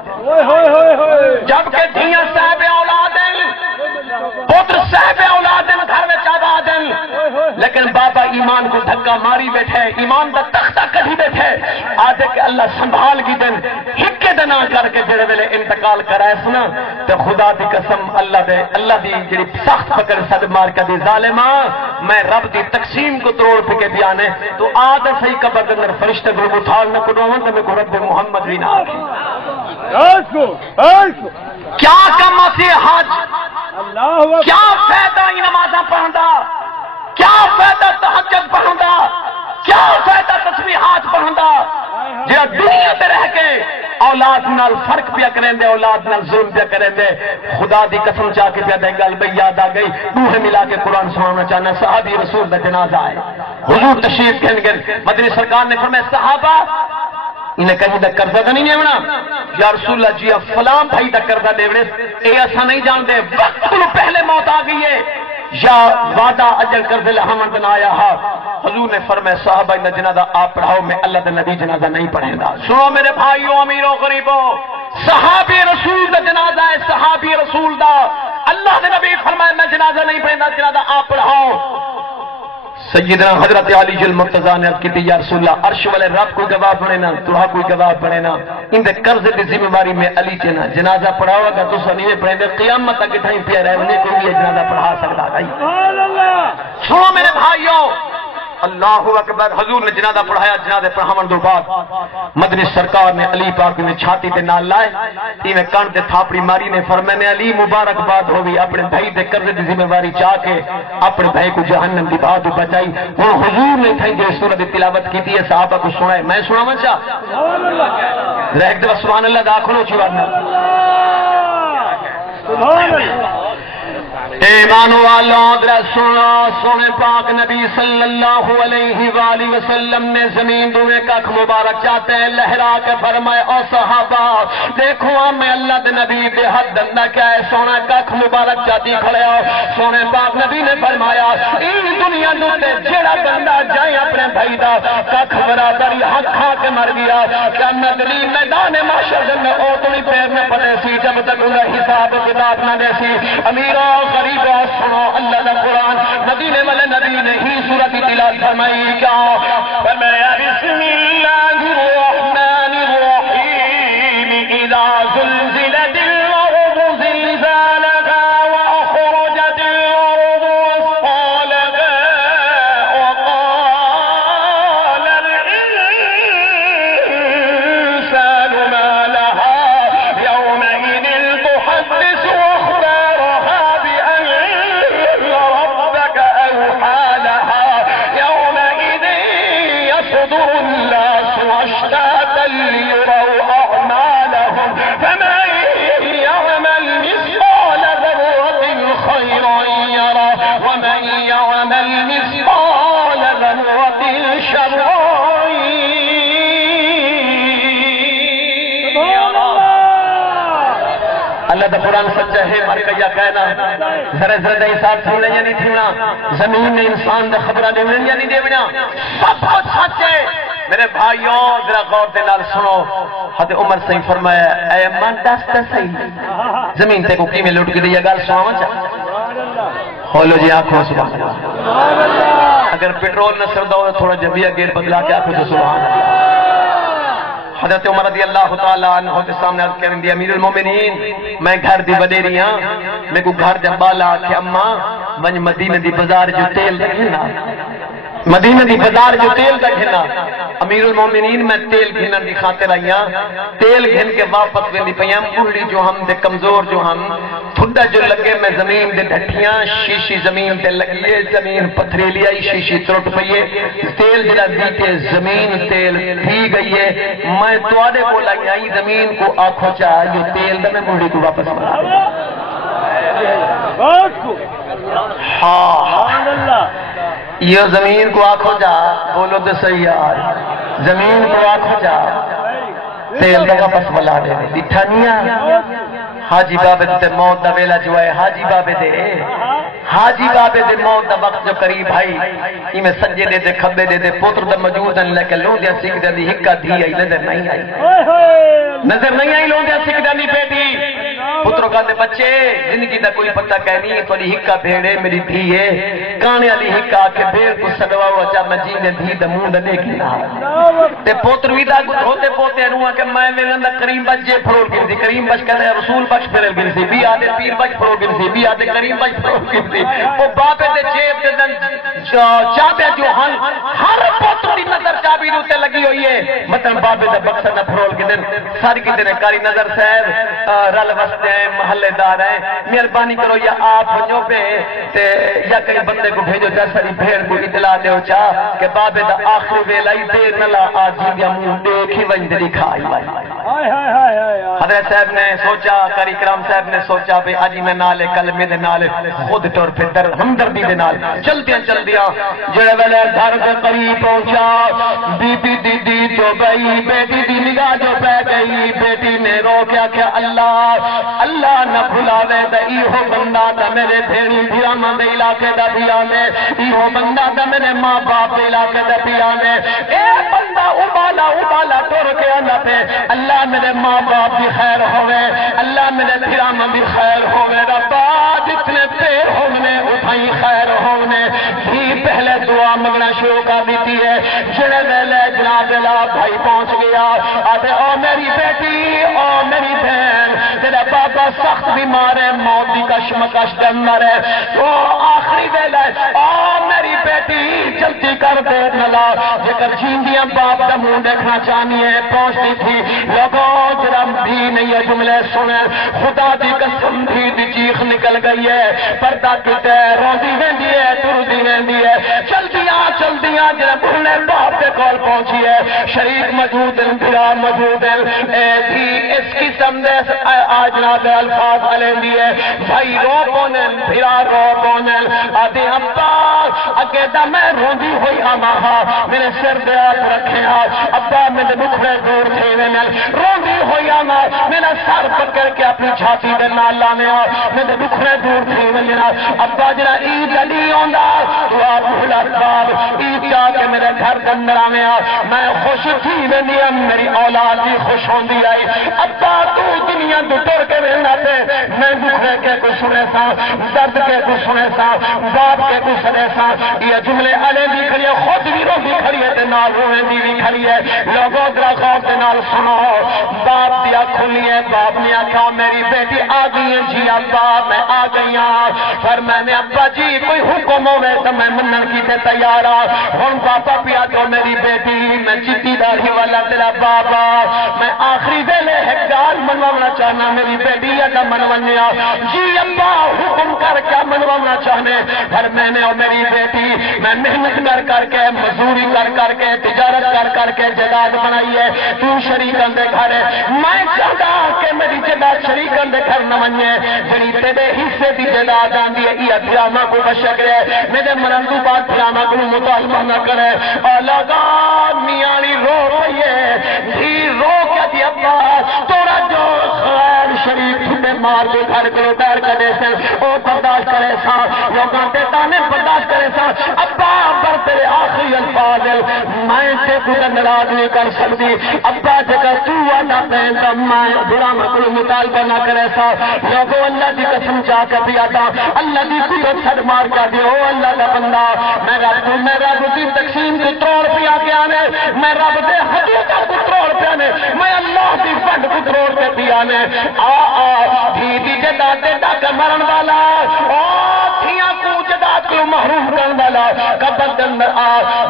جبکہ دھیاں صاحب اولادن پوتر صاحب اولادن گھر میں چابادن لیکن بابا ایمان کو دھکا ماری بیٹھے ایمان دا تختہ کٹھی بیٹھے آدھے کہ اللہ سنبھال کی دن ہکے دنا کر کے جڑے ویلے انتقال کرائے سنا تو خدا دی قسم اللہ دی جڑی سخت پکڑ صد مار کا دی ظالمہ میں رب دی تقسیم کو توڑ پکے بیانے تو آدھے صحیح قبر دنر فرشتہ گروہ اتھال نہ کنو ہوں تو میں کو رب محمد بھی نہ آگی کیا کم اسی حج کیا فائدہ ہی نمازہ پڑھندا کیا فائدہ تحجد پڑھندا کیا فائدہ تسبیحات پڑھندا جہاں دنیا تے رہ کے اولاد نال فرق پیا کریں دے اولاد نال ظلم پیا کریں دے خدا دی قسم چاہ کے پیا دے گل بھئی یاد آ گئی روح ملا کے قرآن سنانا چاہنا صحابی رسول دا جنازہ ہے حضور تشریف کہن گئے مدنی سرکار نے فرمایا صحابہ انہیں کہیں دا قرضہ دا نہیں دیونا یا رسول اللہ جی فلاں بھائی دا قرضہ دیونے اے ایسا نہیں جان دے وقت کو پہلے موت آ گئی ہے یا وعدہ اجل قرض لہمن دن آیا ہا حضور نے فرمایا صحابہ انہیں جنازہ آپ پڑھاؤ میں اللہ دا نبی جنازہ نہیں پڑھیں گا سنو میرے بھائیوں امیروں غریبوں صحابی رسول دا جنازہ ہے صحابی رسول دا اللہ نے نبی فرمایا میں جنازہ نہیں پڑھیں گا جنازہ آپ پڑھاؤ سیدنا حضرت علی المرتضیٰ نے کہتی یا رسول اللہ عرش والے رب کوئی گواہ بنے نا ترہا کوئی گواہ بنے نا ان دے قرض دی ذمہ داری میں علی چنا جنازہ پڑھاؤ گا تو سنیوے پڑھیں دے قیامت تک ٹھائیں پیا رہے انہیں کوئی بھی جنازہ پڑھا سکتا ہے سنو میرے بھائیوں اللہ اکبر حضور نے جنازہ پڑھایا جنازہ پڑھاون دو بعد مدنی سرکار نے علی پاک نے چھاتی تے نال لائے تی میں کان تے تھاپڑی ماری نے فرمایا نے علی مبارک باد ہوئی اپنے بھائی دے قرض دی ذمہ داری چاہ کے اپنے بھائی کو جہنم دی بات بچائی ہن حضور نے تھئی جو سورۃ دی تلاوت کی تھی صحابہ کو سنائے میں سناواں چا سبحان اللہ رہ دے سبحان اللہ داخلو چوارنا سبحان اللہ ایمان والوں درہ سنا سونے پاک نبی صلی اللہ علیہ وآلہ وسلم نے زمین دونے کاکھ مبارک چاہتے ہیں لہرا کے فرمائے او صحابہ دیکھو ہمیں اللہ دے نبی بے حد دندہ کیا ہے سونا کاکھ مبارک چاہتی کھڑے ہو سونے پاک نبی نے فرمایا ان دنیا دوتے جڑا بندہ جائیں اپنے بھائی دا کاکھ برادری حق کھا کے مر گیا کیا مدنی میدان معاشر میں اوتنی پیر میں پڑے سی جب تک انہیں حساب کتاب نہ دے سی امیرہ غریب سنو اللہ دا قرآن مدینے والے نبی نے ہی سورۃ تلاوت فرمائی کیا فرمایا بسم اللہ الرحمن الرحیم اذا زلزلت الارض زلزالها واخرجت الارض اثقالها وقال الانسان ما لها يومئذ تحدث اخبارها أشتاتا ليروا أعمالهم فمن يعمل مثقال ذرة خيرا يره ومن يعمل مثقال ذرة شرا اللہ دا قرآن سچا ہے ہر کیا کہنا ذرا ذرا دے حساب تھینا یا نہیں تھینا زمین نے انسان دا خبرہ دے یا نہیں دے بنا سب کچھ سچ ہے میرے بھائیوں ذرا غور دے نال سنو حضرت عمر صحیح فرمایا اے من دستا صحیح زمین تے کو قیمیں لوٹ کے دیا گال سواں چاہ کھولو جی آنکھوں سبحان اللہ اگر پیٹرول نہ سردا ہو تھوڑا جبیہ گیر بدلا کے آنکھوں سے سبحان اللہ حضرت عمر رضی اللہ تعالیٰ عنہ کے سامنے عرض کریں دی امیر المومنین میں گھر دی بدیریاں میں کو گھر دے بالا کہ اماں ونج مدینہ دی بازار جو تیل دیکھنا مدینہ دی بازار جو تیل دیکھنا امیر المومنین میں تیل گھنن دی خاطر آئیاں تیل گھن کے واپس ویندی پیاں مڑی جو ہم دے کمزور جو ہم تھوڑا جو لگے میں زمین دے ڈھٹیاں شیشی زمین تے لگیے زمین پتھریلی آئی شیشی ترٹ پئیے تیل جڑا دیتے زمین تیل بھی گئی ہے میں توڑے کو لگی آئی زمین کو آنکھوں چاہ جو تیل دا میں مڑی کو واپس مرا ہاں یہ زمین کو آنکھوں جا بولو تو صحیح آج زمین کو آنکھوں جا تیل دا واپس ملا دے دیٹھا نہیں حاجی بابے دے موت دا ویلا جو ہے حاجی بابے دے موت دا وقت جو قریب آئی یہ میں سجے دے کھبے دے پوتر دا موجود ہیں لیکن لوندیا سکھ دے دی ہکا دھی آئی نظر نہیں آئی لوندیا سکھ دے دی بیٹی پتروں کا دے بچے زندگی دا کوئی پتہ کہنی ہے تو ہکا بھیڑے میری دھی ہے کانے علی ہکا آکے بھیڑ کو سڑوا ہوا چاہ میں جینے دھی دا مون دا دیکھ لیا تے پوتروی دا ہوتے پوتے روحاں کہ میں میرے اندر کریم بچ جے پھروڑ گن سی کریم بچ کہتے ہیں رسول بچ پھرل گن سی بھی آدھے پیر بچ پھروڑ گن سی بھی آدھے کریم بچ پھروڑ گن سی وہ باپے دے جیب دے دن چابے جو ہر پوتر دی نظر چابی روتے لگی ہوئی ہے مطلب باپے دے بکسر نہ پھروڑ گن دن ساری کی دن کاری نظر صاحب رل وستے ہیں محلے دار ہیں مہربانی کرو یا آپ ہنجو پہ یا کئی بندے کو بھیجو جا ساری بھیڑ کو اطلاع دے چاہ کہ بابے دا آخری ویلائی دیر نلا آجی دیا منہ دیکھی ونجری کھائی وائی حضرت صاحب نے سوچا قاری کرام صاحب نے سوچا بے آجی میں نالے کلمے دے نالے خود طور پہ در ہمدردی دے نال چل دیا جڑے ویلے گھر کے قریب پہنچا بی بی دی دی جو بئی بیٹی دی نگاہ جو پہ گئی بیٹی نے رو کیا کہ اللہ نہ بھلاوے دا ایہو بندہ دا میرے بھیڑی بھیراما دے علاقے دا بھیرانے ایہو بندہ دا میرے ماں باپ دے علاقے دا بھیرانے اے بندہ ابالا ٹور کے آنا پہ اللہ میرے ماں باپ بھی خیر ہوئے اللہ میرے بھیراما بھی خیر ہوئے ربا جتنے پیر ہونے اٹھائی خیر ہونے بھی پہلے دعا مگنا شروع کر دیتی ہے جڑے ویلے جناب اللہ بھائی پہنچ گیا آتے او میری بیٹی او میری بہن تیرا بابا سخت بیمار ہے موت دی کشمکش ڈنر ہے تو آخری ویلے او میری بیٹی جلدی کر دے نلا جکر جیندیاں باپ دا منہ دیکھنا چاہنی ہے پہنچتی تھی لوگوں جرم بھی نہیں ہے جملے سنے خدا دی قسم بھی دی چیخ نکل گئی ہے پردہ کتے روندی ویندی ہے تردی ویندی ہے چل دیا جرم بھولنے باپ کے کول پہنچی ہے شریک موجود ہیں بھرا موجود ہیں بھی اس قسم دے آج ناب الفاظ علیہ دیئے بھائی رو پونے بھرا رو پونے آدھی ابا اگیدہ میں روندی ہوئی آماہا میرے سر دے آپ رکھے ابا میرے بکھرے دور تھے روندی ہوئی آماہ میرا سر پکڑ کے اپنی چھاتی دے نال لانے میرے بکھرے دور تھے ابا جرا عید علی ہوندہ دعا بھولا باب عید جا کے میرے گھر دندر آنے میں خوش تھی ونیم میری اولاد بھی خوش ہوندی آئی ابا تو دنیا تو ٹور کے رہنا تھے میں بکھرے کے کو سنے سا درد کے کو سنے سا باپ کے کو سنے سا یہ جملے علی بھی کھڑی ہے خود بھی رو بھی کھڑی ہے تے نال روحیں بھی کھڑی ہے لوگوں درا خوف تے نال سنو باپ دیا کھلی ہے باپ نے آکھا میری بیٹی آ گئی ہے جی ابا میں آ گئی ہوں پر میں نے ابا جی کوئی حکم ہوئے تو میں منن کی تے تیار ہوں پاپا پیا تو میری بیٹی میں چٹی داڑھی والا تیرا بابا میں آخری ویلے ہے گال منوانا چاہنا میری بیٹی یا منوانا جی ابا حکم کر کیا منوانا چاہنے پر میں نے اور میری بیٹی میں محنت کر کے مزدوری کر کے تجارت کر کے جداد بنائی ہے تو شریکاں دے گھر میں چاہتا کہ میری جداد شریکاں دے گھر نہ منجے جڑی تیرے حصے دی جداد آندی ہے یہ دھیاما کو بشک رہے میرے مرندو بات دھیاما کو مطالبہ نہ کرے اور لگا میانی رو رہی ہے دھی رو کیا دی ابا تورا جو خیر شریف تھے مار کے گھر کے ڈر کرے سے او برداشت کرے سا لوگاں تے تانے برداشت کرے سا ابا پر تیرے آخری الفاظ میں تے کو ناراض نہیں کر سکتی ابا جگہ تو آنا پہنتا میں دھیاما کو مطالبہ نہ کرے سا لوگوں اللہ دی قسم جا کر بھی آتا اللہ دی قدرت چھڑ مار کر دیو اللہ دا بندہ میں رب دی تقسیم کو تروڑ پیا کے آنے میں رب دے حقیقت کو تروڑ پہ آنے میں اللہ دی فنڈ کو تروڑ پہ بھی آنے بھی جداد دے ڈاک مرن والا دھیاں کو جداد کو محروم کرن والا قبر دے اندر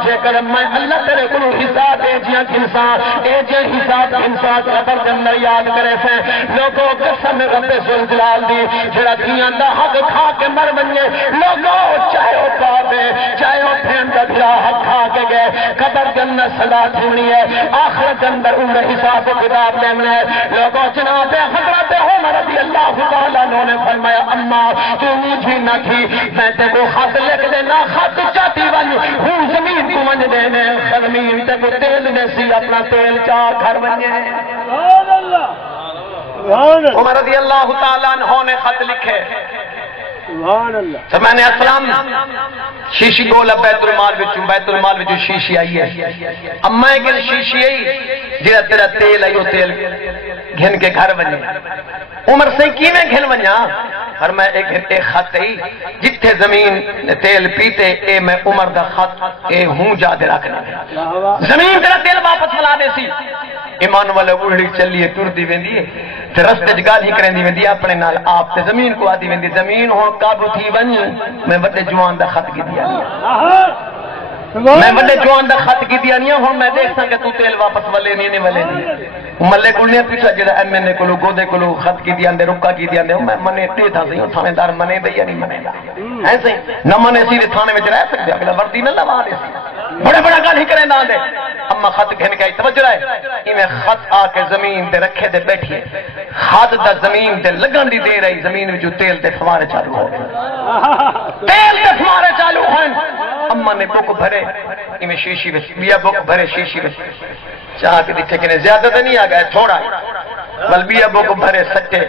جے کر میں اللہ تیرے کو حساب ایجیاں انسان ایجے حساب انسان قبر دے اندر یاد کرے سے لوگوں قسم رب ذوالجلال دی جڑا دھیاں دا حق کھا کے مر بنیے لوگوں چاہے وہ بابے چاہے وہ پھین دا دھیا حق کھا کے گئے قبر کے اندر صدا دھونی ہے آخرت کے اندر ان حساب و کتاب لیمنا ہے لوگوں جناب حضرت عمر رضی اللہ تعالیٰ نے فرمایا اما تو مجھے نہ تھی میں تے کو خط لکھ دینا خط چاہتی ونی ہوں زمین کو من دینے زمین تے کو تیل میں سی اپنا تیل چاہ گھر بنے عمر رضی اللہ تعالیٰ نے خط لکھے تو میں نے اسلام شیشی بولا بیت المال وچوں شیشی آئی ہے اما ایک شیشی آئی جیڑا تیرا تیل آئی وہ تیل گھن کے گھر بنے عمر سے کی میں گھن بنیا اور میں ایک خط آئی جتھے زمین تیل پیتے اے میں عمر دا خط اے ہوں جا دے رکھنا زمین تیرا تیل واپس ملا دے سی ایمان والا اڑی چلیے ٹر دی ویندی ہے تے رستے وچ گال ہی کرندی ویندی اپنے نال آپ تے زمین کو آدی ویندی زمین ہن قابو تھی ون میں وڈے جوان دا خط کی دیا میں بڑے جوان دا خط کی دیا نہیں ہوں میں دیکھ سا کہ تو تیل واپس والے نہیں والے نہیں ملے کلنے پیچھا جڑا ایم این اے کلو گودے کلو خط کی دیا اندے رکا کی دیا اندے میں منے دے تھا صحیح تھانے دار منے دے یا نہیں منے دا ایسے ہی نہ منے سی تھانے میں رہ سکتے اگلا وردی نہ لوا دے بڑے بڑا گل ہی کریں دے اما خط کہنے کا توجہ رہے میں خط آ کے زمین دے رکھے دے بیٹھیے خط دا زمین دے لگن دی دے رہی زمین میں جو تیل دے فوارے چالو ہو تیل دے فوارے چالو ہیں اما نے بک بھرے میں شیشی بس بیا بک بھرے شیشی بس چاہ کے دیکھے کہ زیادہ تو نہیں آ گیا تھوڑا بل بیا بک بھرے سچے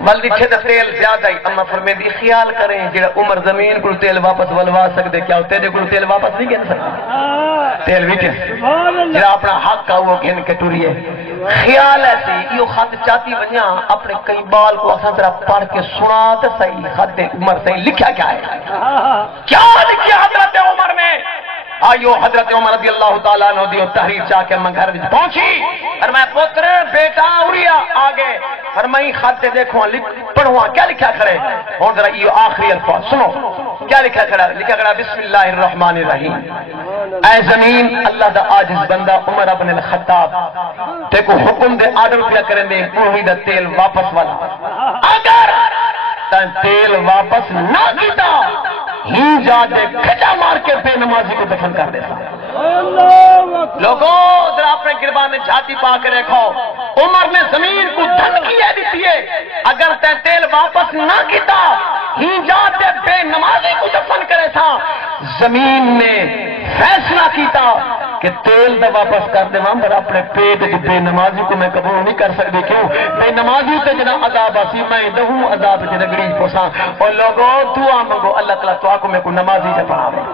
بل دیکھے تو تیل زیادہ ہی اما فرمے دی خیال کریں جڑا عمر زمین کو تیل واپس ولوا سکتے کیا تیرے کو تیل واپس نہیں گن سکتے تیل بھی کیا جڑا اپنا حق کا وہ گن کے ٹوریے خیال ایسی یہ خط چاہتی ونیا اپنے کئی بال کو اصلا طرح پڑھ کے سنا تو صحیح خط عمر صحیح لکھا کیا ہے کیا لکھیا حضرت عمر میں آئیو حضرت عمر رضی اللہ تعالیٰ عنہ دیو تحریر چاہ کے میں گھر میں پہنچی اور میں پتر بیٹا اڑیا آگے فرمائی خط دیکھو پڑھو کیا لکھا کھڑے اور ذرا یہ آخری الفاظ سنو کیا لکھا کھڑا لکھا کھڑا بسم اللہ الرحمن الرحیم اے زمین اللہ دا عاجز بندہ عمر ابن الخطاب دیکھو حکم دے آرڈر کیا کریں دے پوری دا تیل واپس والا اگر تیل واپس نہ کیتا ہی جا دے کھچا مار کے بے نمازی کو دفن کر دیتا لوگوں ذرا اپنے گربان میں جھاتی پا کے رکھو عمر نے زمین کو دھمکی دیتی ہے اگر تے تیل واپس نہ کیتا ہی جا دے بے نمازی کو دفن کرے تھا زمین نے فیصلہ کیتا کہ تیل دا واپس کر دے پر اپنے پیٹ دی بے نمازی کو میں قبول نہیں کر سکتی کیوں بے نمازی تے جنا عذاب آسی میں دہوں عذاب جنا گریج پوساں اور لوگوں دعا منگو اللہ تعالیٰ تو آکو میں کو نمازی جا پڑھا